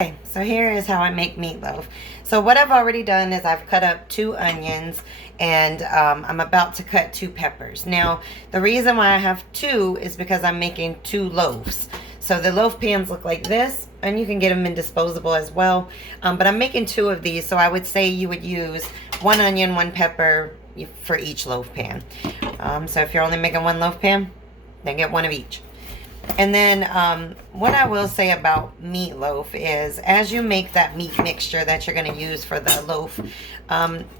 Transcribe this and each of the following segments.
Okay, so here is how I make meatloaf. So what I've already done is I've cut up 2 onions and I'm about to cut 2 peppers. Now, the reason why I have 2 is because I'm making 2 loaves. So the loaf pans look like this, and you can get them in disposable as well. But I'm making 2 of these, so I would say you would use 1 onion, 1 pepper for each loaf pan. So if you're only making 1 loaf pan, then get 1 of each. And then what I will say about meatloaf is as you make that meat mixture that you're going to use for the loaf,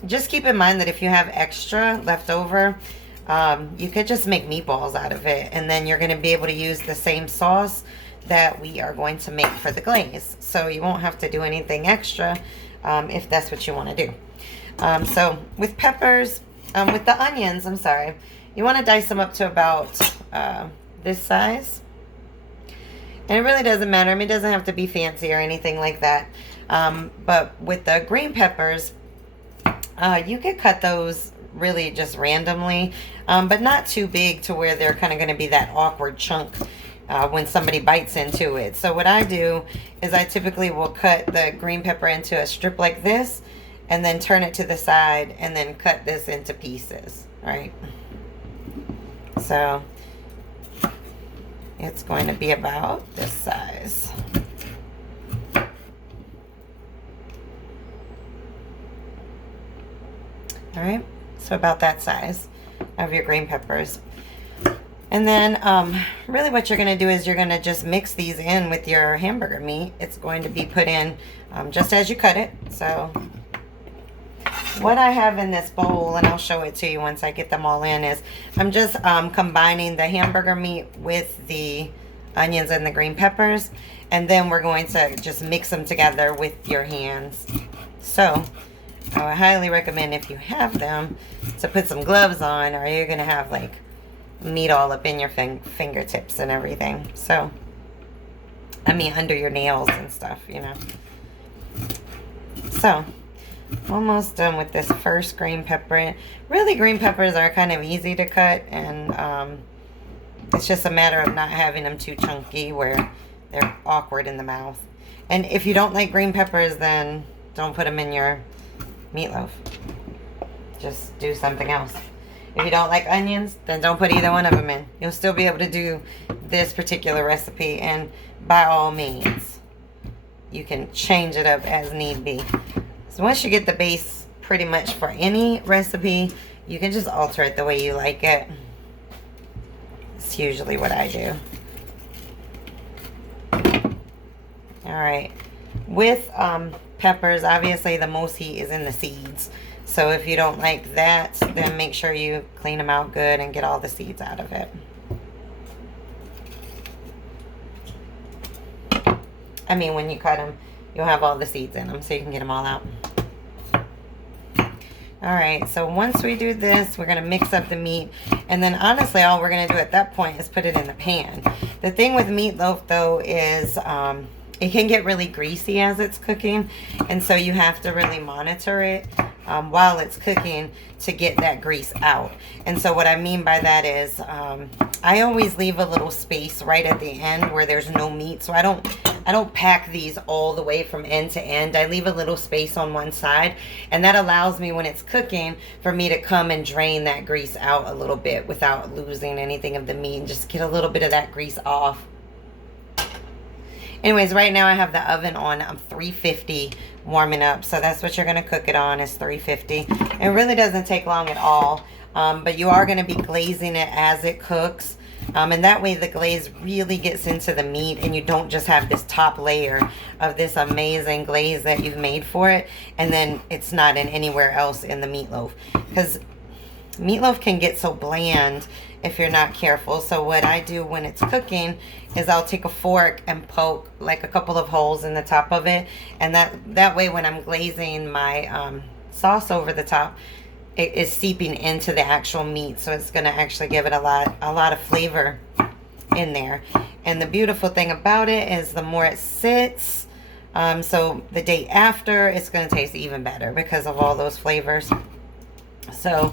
just keep in mind that if you have extra left over, you could just make meatballs out of it. And then you're going to be able to use the same sauce that we are going to make for the glaze. So you won't have to do anything extra if that's what you want to do. So with peppers, with the onions, I'm sorry, you want to dice them up to about this size. And it really doesn't matter. I mean, it doesn't have to be fancy or anything like that. But with the green peppers, you could cut those really just randomly, but not too big to where they're kind of going to be that awkward chunk when somebody bites into it. So what I do is I typically will cut the green pepper into a strip like this, and then turn it to the side, and then cut this into pieces, right? So it's going to be about this size. All right, so about that size of your green peppers. And then really what you're going to do is you're going to just mix these in with your hamburger meat. It's going to be put in just as you cut it. So what I have in this bowl, and I'll show it to you once I get them all in, is I'm just combining the hamburger meat with the onions and the green peppers, and then we're going to just mix them together with your hands. So I would highly recommend, if you have them, to put some gloves on, or you're going to have like meat all up in your fingertips and everything. So I mean under your nails and stuff, you know. So almost done with this first green pepper. Really, green peppers are kind of easy to cut, and it's just a matter of not having them too chunky where they're awkward in the mouth. And if you don't like green peppers, then don't put them in your meatloaf. Just do something else. If you don't like onions, then don't put either one of them in. You'll still be able to do this particular recipe, and by all means, you can change it up as need be. So once you get the base pretty much for any recipe, you can just alter it the way you like it. It's usually what I do. Alright. With peppers, obviously the most heat is in the seeds. So if you don't like that, then make sure you clean them out good and get all the seeds out of it. I mean, when you cut them, you'll have all the seeds in them, so you can get them all out. Alright, so once we do this, we're going to mix up the meat. And then honestly, all we're going to do at that point is put it in the pan. The thing with meatloaf, though, is it can get really greasy as it's cooking. And so you have to really monitor it while it's cooking to get that grease out. And so what I mean by that is I always leave a little space right at the end where there's no meat. So I don't pack these all the way from end to end. I leave a little space on one side, and that allows me, when it's cooking, for me to come and drain that grease out a little bit without losing anything of the meat, and just get a little bit of that grease off. Anyways, right now I have the oven on 350 warming up, so that's what you're going to cook it on, is 350. It really doesn't take long at all, but you are going to be glazing it as it cooks. And that way the glaze really gets into the meat, and you don't just have this top layer of this amazing glaze that you've made for it, and then it's not in anywhere else in the meatloaf. Because meatloaf can get so bland if you're not careful. So what I do when it's cooking is I'll take a fork and poke like a couple of holes in the top of it, and that way when I'm glazing my sauce over the top, it is seeping into the actual meat, so it's going to actually give it a lot of flavor in there. And the beautiful thing about it is the more it sits, so the day after, it's going to taste even better because of all those flavors. So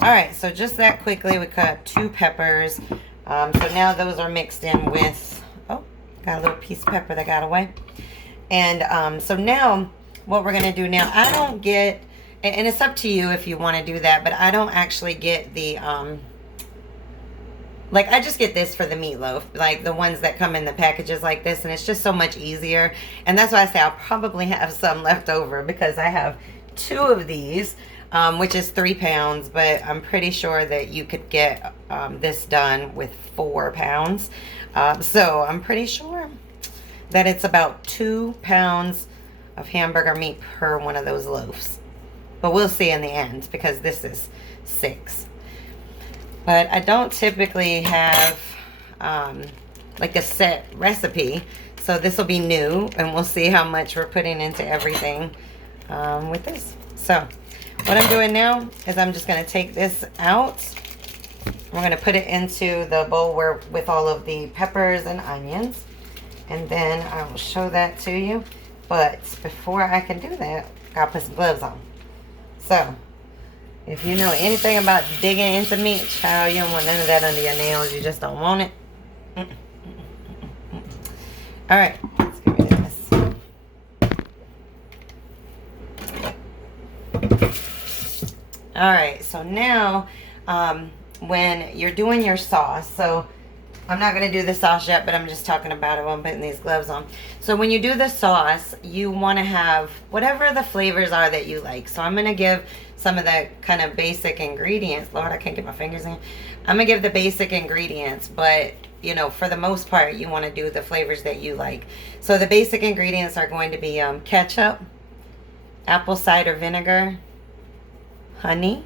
alright, so just that quickly, we cut 2 peppers. So now those are mixed in with, oh, got a little piece of pepper that got away. And so now what we're going to do now, I don't get, and it's up to you if you want to do that, but I don't actually get the, like, I just get this for the meatloaf, like the ones that come in the packages like this, and it's just so much easier. And that's why I say I'll probably have some left over, because I have 2 of these, which is 3 pounds, but I'm pretty sure that you could get this done with 4 pounds. So I'm pretty sure that it's about 2 pounds of hamburger meat per one of those loaves. But we'll see in the end, because this is 6. But I don't typically have like a set recipe. So this will be new, and we'll see how much we're putting into everything with this. So what I'm doing now is I'm just going to take this out. We're going to put it into the bowl with all of the peppers and onions. And then I will show that to you. But before I can do that, I gotta put some gloves on. So if you know anything about digging into meat, child, you don't want none of that under your nails. You just don't want it. All right, let's get rid of this. All right, so now when you're doing your sauce, so I'm not going to do the sauce yet, but I'm just talking about it while I'm putting these gloves on. So when you do the sauce, you want to have whatever the flavors are that you like. So I'm going to give some of the kind of basic ingredients. Lord, I can't get my fingers in. I'm going to give the basic ingredients, but you know, for the most part, you want to do the flavors that you like. So the basic ingredients are going to be ketchup, apple cider vinegar, honey,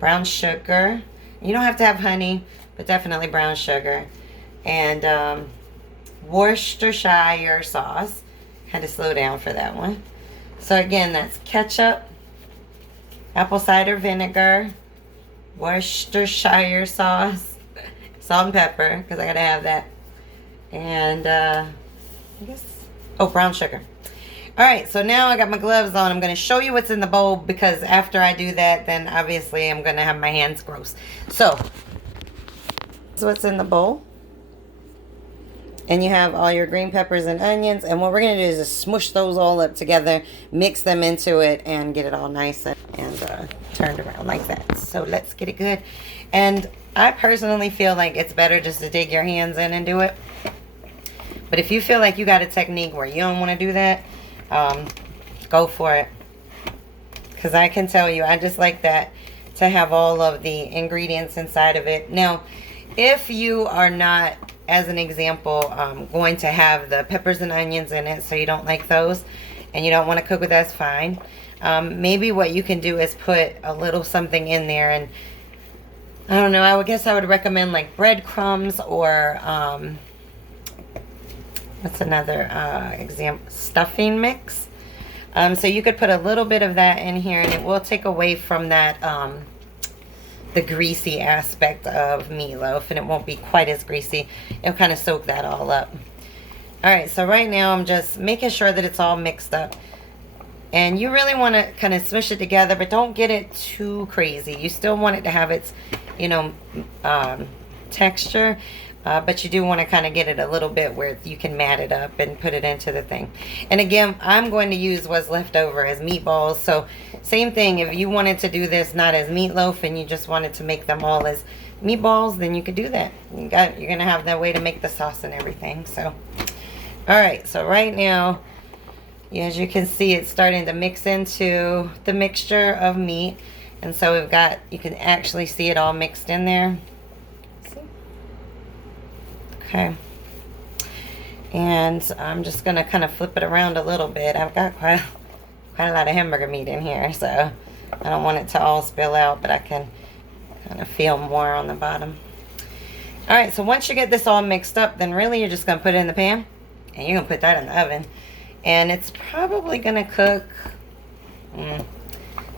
brown sugar. You don't have to have honey, but definitely brown sugar, and Worcestershire sauce. Had to slow down for that one. So again, that's ketchup, apple cider vinegar, Worcestershire sauce, salt and pepper, because I gotta have that, and I guess, oh, brown sugar. All right, so now I got my gloves on. I'm going to show you what's in the bowl, because after I do that, then obviously I'm going to have my hands gross. So what's in the bowl, and you have all your green peppers and onions, and what we're going to do is just smush those all up together, mix them into it, and get it all nice and turned around like that. So let's get it good. And I personally feel like it's better just to dig your hands in and do it, but if you feel like you got a technique where you don't want to do that, go for it, because I can tell you, I just like that, to have all of the ingredients inside of it. Now, if you are not, as an example, going to have the peppers and onions in it, so you don't like those, and you don't want to cook with that's fine. Maybe what you can do is put a little something in there, and I don't know, I would guess I would recommend like breadcrumbs, or what's another example? Stuffing mix. So you could put a little bit of that in here, and it will take away from that the greasy aspect of meatloaf, and it won't be quite as greasy. It'll kind of soak that all up. All right, so right now I'm just making sure that it's all mixed up, and you really want to kind of smush it together, but don't get it too crazy. You still want it to have its, you know, texture, but you do want to kind of get it a little bit where you can mat it up and put it into the thing. And again, I'm going to use what's left over as meatballs. So same thing, if you wanted to do this not as meatloaf and you just wanted to make them all as meatballs, then you could do that. You're going to have that way to make the sauce and everything. So, all right, so right now, as you can see, it's starting to mix into the mixture of meat. And so we've got, you can actually see it all mixed in there. Okay, and I'm just gonna kind of flip it around a little bit. I've got quite a lot of hamburger meat in here, so I don't want it to all spill out, but I can kind of feel more on the bottom. All right, so once you get this all mixed up, then really you're just gonna put it in the pan, and you're gonna put that in the oven, and it's probably gonna cook, I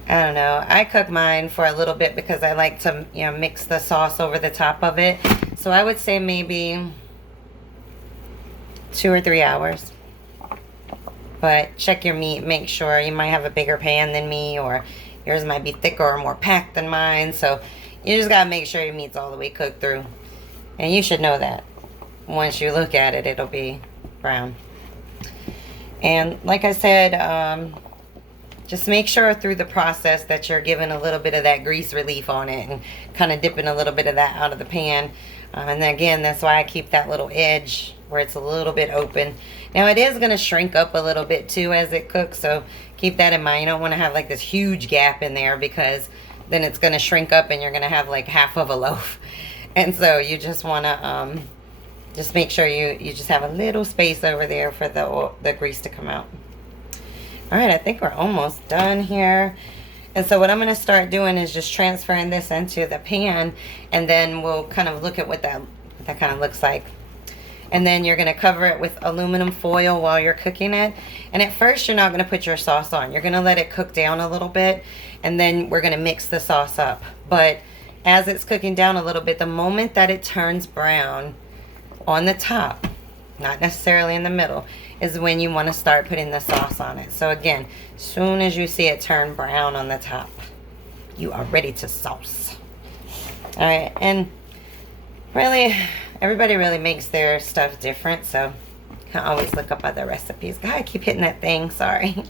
don't know, I cook mine for a little bit because I like to, you know, mix the sauce over the top of it. So I would say maybe 2 or 3 hours. But check your meat, make sure. You might have a bigger pan than me, or yours might be thicker or more packed than mine. So you just gotta make sure your meat's all the way cooked through. And you should know that. Once you look at it, it'll be brown. And like I said, just make sure through the process that you're giving a little bit of that grease relief on it and kind of dipping a little bit of that out of the pan. And then again, that's why I keep that little edge where it's a little bit open. Now it is going to shrink up a little bit too as it cooks, so keep that in mind. You don't want to have like this huge gap in there, because then it's going to shrink up and you're going to have like half of a loaf. And so you just want to just make sure you just have a little space over there for the grease to come out. All right, I think we're almost done here. And so what I'm going to start doing is just transferring this into the pan, and then we'll kind of look at what that kind of looks like. And then you're going to cover it with aluminum foil while you're cooking it. And at first, you're not going to put your sauce on. You're going to let it cook down a little bit, and then we're going to mix the sauce up. But as it's cooking down a little bit, the moment that it turns brown on the top, not necessarily in the middle, is when you want to start putting the sauce on it. So again, as soon as you see it turn brown on the top, you are ready to sauce. All right, and really, everybody really makes their stuff different, so you can always look up other recipes. God, I keep hitting that thing, sorry.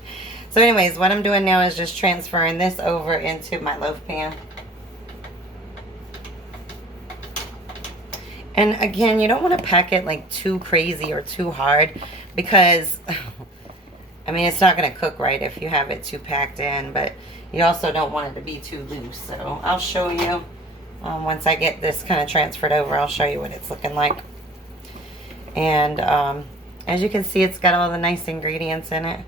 So anyways, what I'm doing now is just transferring this over into my loaf pan. And again, you don't want to pack it like too crazy or too hard, because, I mean, it's not going to cook right if you have it too packed in, but you also don't want it to be too loose. So I'll show you once I get this kind of transferred over. I'll show you what it's looking like. And as you can see, it's got all the nice ingredients in it.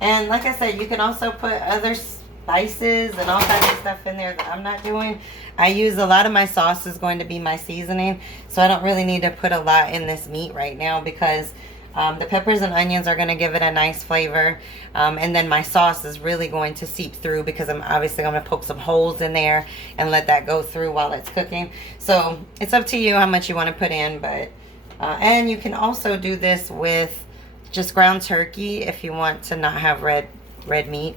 And like I said, you can also put other spices and all kinds of stuff in there that I'm not doing. I use a lot of my sauce is going to be my seasoning, so I don't really need to put a lot in this meat right now, because the peppers and onions are going to give it a nice flavor, and then my sauce is really going to seep through, because I'm obviously going to poke some holes in there and let that go through while it's cooking. So it's up to you how much you want to put in, but and you can also do this with just ground turkey if you want to not have red meat.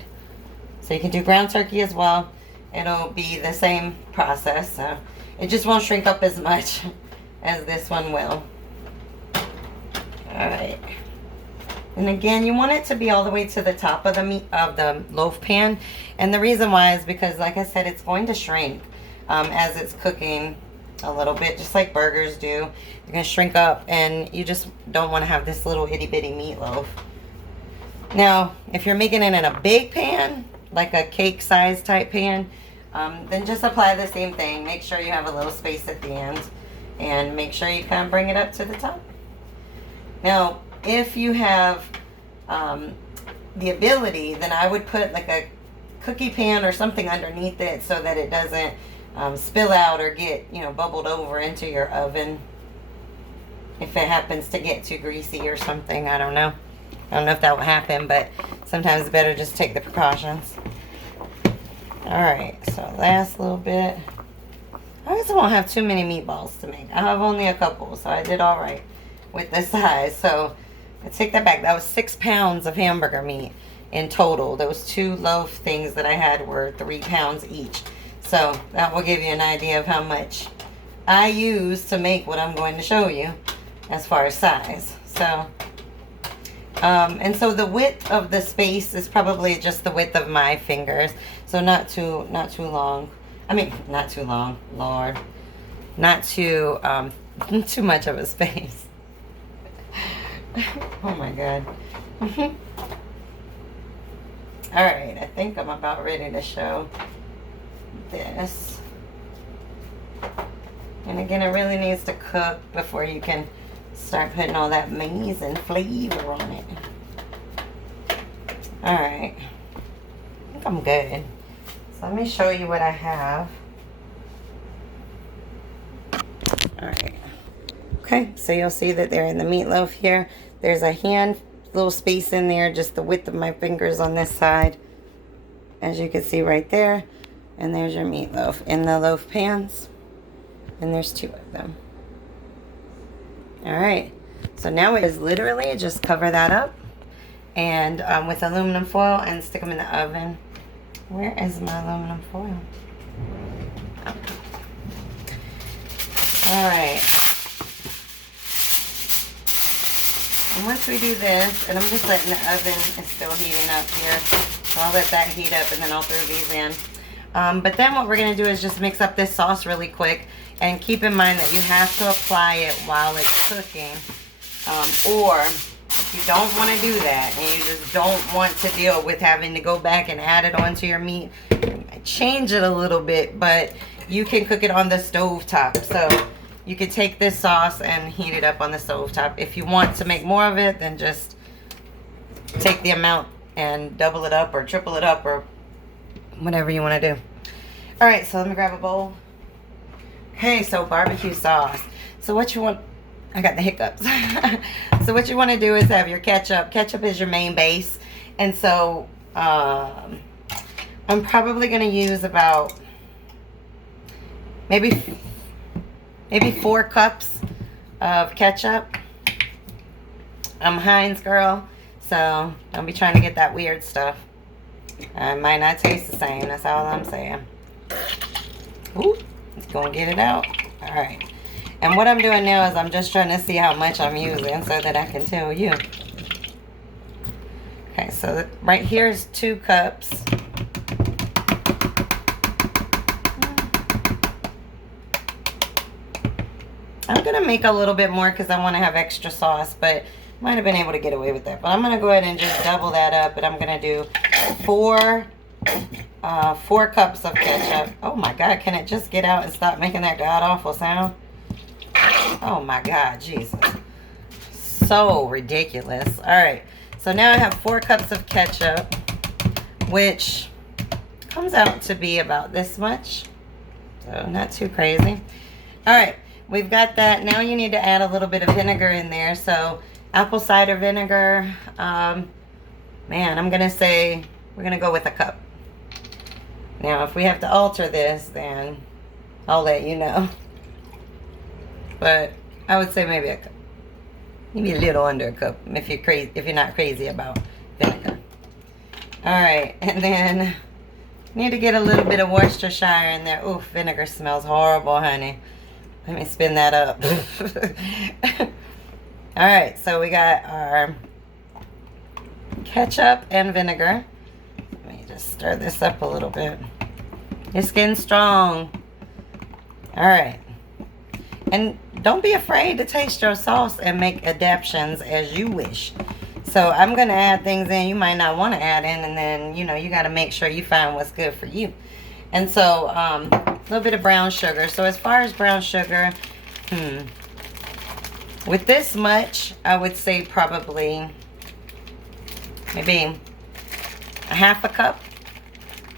So you can do ground turkey as well. It'll be the same process. So it just won't shrink up as much as this one will. Alright. And again, you want it to be all the way to the top of the meat of the loaf pan. And the reason why is because, like I said, it's going to shrink as it's cooking a little bit, just like burgers do. You're going to shrink up, and you just don't want to have this little itty bitty meatloaf. Now, if you're making it in a big pan, like a cake size type pan, then just apply the same thing. Make sure you have a little space at the end, and make sure you kind of bring it up to the top. Now, if you have the ability, then I would put like a cookie pan or something underneath it so that it doesn't spill out or get, bubbled over into your oven. If it happens to get too greasy or something, I don't know. I don't know if that will happen, but sometimes it's better just take the precautions. Alright, so last little bit. I just won't have too many meatballs to make. I have only a couple, so I did alright with the size. So I take that back. That was 6 pounds of hamburger meat in total. Those 2 loaf things that I had were 3 pounds each. So that will give you an idea of how much I use to make what I'm going to show you as far as size. So and so the width of the space is probably just the width of my fingers, so not too long. I mean, not too long, Lord, not too too much of a space. Oh my God. All right, I think I'm about ready to show this. And again, it really needs to cook before you can start putting all that maize and flavor on it. Alright. I think I'm good. So let me show you what I have. Alright. Okay, so you'll see that they're in the meatloaf here. There's a little space in there, just the width of my fingers on this side. As you can see right there. And there's your meatloaf in the loaf pans. And there's 2 of them. Alright, so now it is literally just cover that up and with aluminum foil and stick them in the oven. Where is my aluminum foil? Oh. Alright. And once we do this, and I'm just letting the oven is still heating up here, so I'll let that heat up and then I'll throw these in. But then what we're going to do is just mix up this sauce really quick, and keep in mind that you have to apply it while it's cooking. Or if you don't want to do that and you just don't want to deal with having to go back and add it onto your meat, change it a little bit, but you can cook it on the stove top. So you could take this sauce and heat it up on the stove top. If you want to make more of it, then just take the amount and double it up or triple it up or whatever you want to do. All right, so let me grab a bowl. Okay, so barbecue sauce. So what you want, I got the hiccups. So what you want to do is have your ketchup. Ketchup is your main base. And so I'm probably going to use about maybe 4 cups of ketchup. I'm Heinz girl, so don't be trying to get that weird stuff. It might not taste the same. That's all I'm saying. Ooh, it's going to get it out. All right. And what I'm doing now is I'm just trying to see how much I'm using so that I can tell you. Okay, so right here is 2 cups. I'm going to make a little bit more because I want to have extra sauce, but might have been able to get away with that. But I'm going to go ahead and just double that up, and I'm going to do 4 cups of ketchup. Oh my God, can it just get out and stop making that god-awful sound? Oh my God, Jesus. So ridiculous. All right, so now I have 4 cups of ketchup, which comes out to be about this much. So not too crazy. All right, we've got that. Now you need to add a little bit of vinegar in there. So apple cider vinegar, man, I'm going to say we're going to go with a cup. Now, if we have to alter this, then I'll let you know. But I would say maybe a cup. Maybe a little under a cup if you're crazy, if you're not crazy about vinegar. All right, and then need to get a little bit of Worcestershire in there. Ooh, vinegar smells horrible, honey. Let me spin that up. All right, so we got our ketchup and vinegar. Let me just stir this up a little bit. It's getting strong. All right. And don't be afraid to taste your sauce and make adaptations as you wish. So I'm going to add things in you might not want to add in, and then, you know, you got to make sure you find what's good for you. And so a little bit of brown sugar. So as far as brown sugar, with this much, I would say probably maybe a half a cup.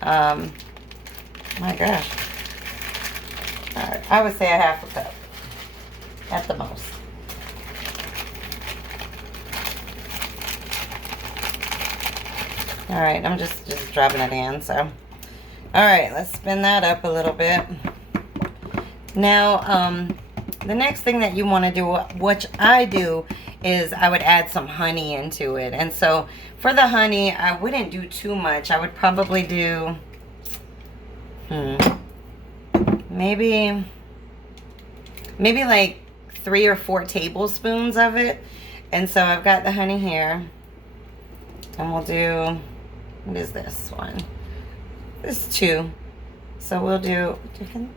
My gosh. All right, I would say a half a cup at the most. All right, I'm just dropping it in. So, all right, let's spin that up a little bit. Now, the next thing that you want to do, which I do, is I would add some honey into it. And so for the honey, I wouldn't do too much. I would probably do, maybe like 3 or 4 tablespoons of it. And so I've got the honey here. And we'll do, what is this one? This is 2. So we'll do, okay.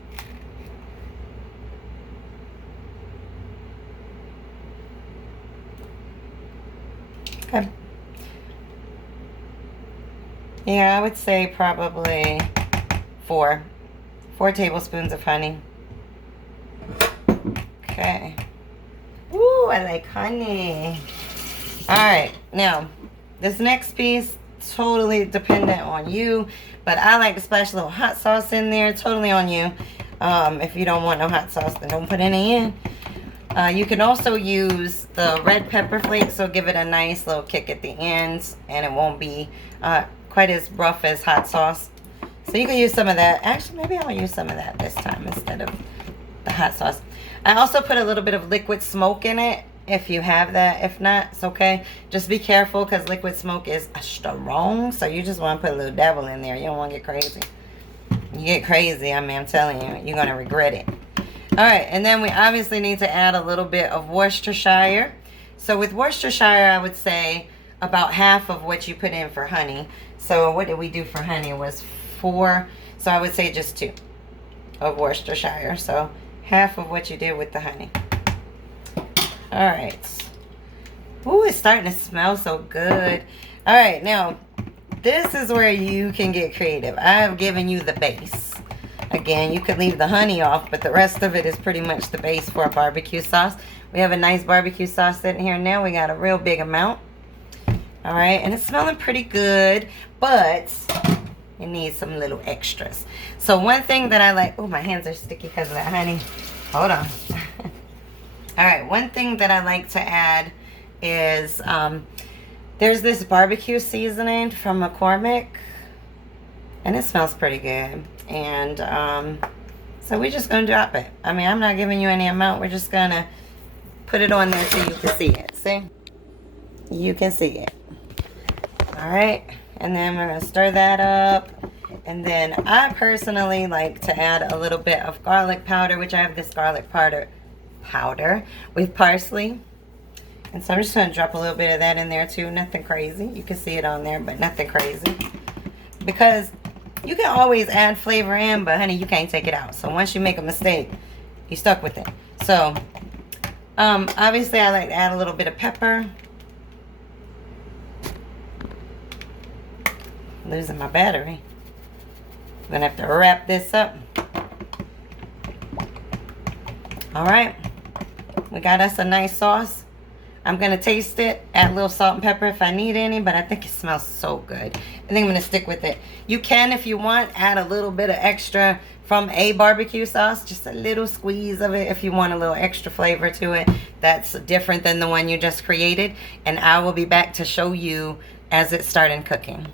Yeah, I would say probably 4 tablespoons of honey. Okay. Ooh, I like honey. All right, now this next piece, totally dependent on you, but I like to splash a little hot sauce in there. Totally on you. If you don't want no hot sauce, then don't put any in. You can also use the red pepper flakes, so give it a nice little kick at the ends, and it won't be quite as rough as hot sauce. So you can use some of that. Actually, maybe I'll use some of that this time instead of the hot sauce. I also put a little bit of liquid smoke in it, if you have that. If not, it's okay. Just be careful, because liquid smoke is strong, so you just want to put a little dabble in there. You don't want to get crazy. You get crazy, I mean, I'm telling you, you're going to regret it. All right, and then we obviously need to add a little bit of Worcestershire. So with Worcestershire, I would say about half of what you put in for honey. So what did we do for honey? It was 4. So I would say just 2 of Worcestershire. So half of what you did with the honey. All right. Ooh, it's starting to smell so good. All right, now this is where you can get creative. I have given you the base. Again, you could leave the honey off, but the rest of it is pretty much the base for a barbecue sauce. We have a nice barbecue sauce sitting here now. We got a real big amount. All right, and it's smelling pretty good, but it needs some little extras. So one thing that I like, oh, my hands are sticky because of that honey. Hold on. All right, one thing that I like to add is there's this barbecue seasoning from McCormick, and it smells pretty good. And so we're just gonna drop it. I mean, I'm not giving you any amount. We're just gonna put it on there so you can see it. See? You can see it. All right, and then we're gonna stir that up. And then I personally like to add a little bit of garlic powder, which I have this garlic powder with parsley. And so I'm just gonna drop a little bit of that in there too. Nothing crazy. You can see it on there, but nothing crazy. Because you can always add flavor in, but honey, you can't take it out. So once you make a mistake, you're stuck with it. So obviously I like to add a little bit of pepper. Losing my battery. I'm gonna have to wrap this up. All right, we got us a nice sauce. I'm gonna taste it, add a little salt and pepper if I need any, but I think it smells so good. I think I'm gonna stick with it. You can, if you want, add a little bit of extra from a barbecue sauce, just a little squeeze of it if you want a little extra flavor to it. That's different than the one you just created, and I will be back to show you as it's starting cooking.